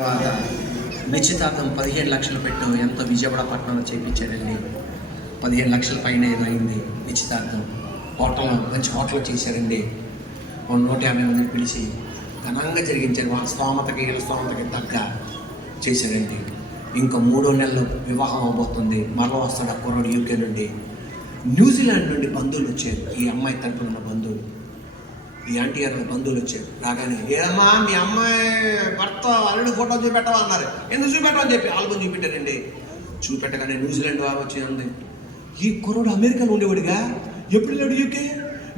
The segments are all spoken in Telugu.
తర్వాత నిశ్చితార్థం 15 లక్షలు పెట్టు ఎంతో విజయవాడ పట్టణంలో చేయించారండి. 15 లక్షల పైన ఏదో అయింది నిశ్చితార్థం. హోటల్లో మంచి హోటల్ చేశారండి. 150 మందిని పిలిచి ఘనంగా జరిగించారు. వాళ్ళ స్తోమతకి వీళ్ళ స్తోమతకి తగ్గ చేశారండి. ఇంకా 3 నెలలు వివాహం అవబోతుంది. మరో వస్తాడు ఆ కుర్రాడు యూకే నుండి. న్యూజిలాండ్ నుండి బంధువులు వచ్చారు. ఈ అమ్మాయి తరపున ఉన్న బంధువులు, ఈ ఆంటీ గారి బంధువులు వచ్చారు. రాగానే ఏదమ్మా మీ అమ్మాయి భర్త అల్లుడు ఫోటో చూపెట్టవా అన్నారు. ఎందుకు చూపెట్టమని చెప్పి ఆల్బమ్ చూపెట్టారండి. చూపెట్టగానే న్యూజిలాండ్ బాగా వచ్చింది. ఈ కుర్రాడు అమెరికాలో ఉండేవాడిగా, ఎప్పుడు వెళ్ళాడు యూకే?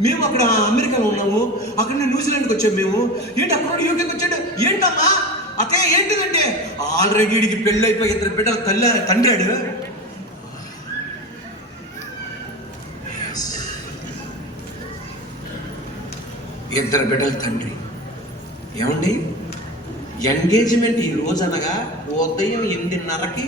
మేము అక్కడ అమెరికాలో ఉన్నాము, అక్కడ న్యూజిలాండ్కి వచ్చాము మేము. ఏంటి ఆ కుర్రాడు యూకేకి వచ్చాడు? ఏంటమ్మా అతే ఏంటిదంటే ఆల్రెడీ వీడికి పెళ్ళి అయిపోయి 2 బిడ్డలు తండ్రాడు. ఇద్దరు బిడ్డల తండ్రి. ఏమండి ఎంగేజ్మెంట్ ఈ రోజు అనగా ఉదయం 8:30కి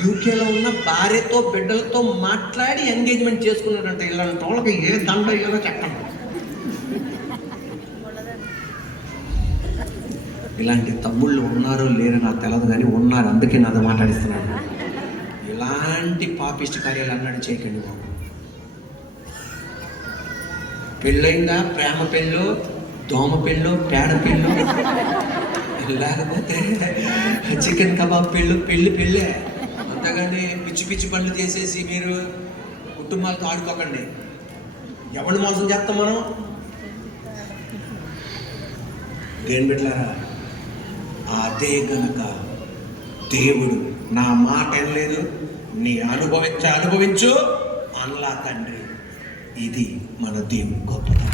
యూకేలో ఉన్న భార్యతో బిడ్డలతో మాట్లాడి ఎంగేజ్మెంట్ చేసుకున్నాడంటే. ఇలాంటి వాళ్ళకి ఏ దండ అయ్యాలో చెప్పండి. ఇలాంటి తమ్ముళ్ళు ఉన్నారో లేరో నాకు తెలియదు, కానీ ఉన్నారు, అందుకే నాతో మాట్లాడిస్తున్నాను. ఇలాంటి పాపిష్టి కార్యాలు అన్నాడు చేయకండి బాబు. పెళ్ళయిందా? ప్రేమ పెళ్ళు, దోమ పెళ్ళు, పేడ పెళ్ళు, లేకపోతే చికెన్ కబాబ్ పెళ్ళే. అంతగాని పిచ్చి పిచ్చి పనులు చేసేసి మీరు కుటుంబాలతో ఆడుకోకండి. ఎవరిని మోసం చేస్తాం మనం? దేని బిడ్డలారా, అదే గనక దేవుడు నా మాట ఏం లేదు, నీ అనుభవించు అనలా తండ్రి. ఇది మన దేవుని గొప్పతనం.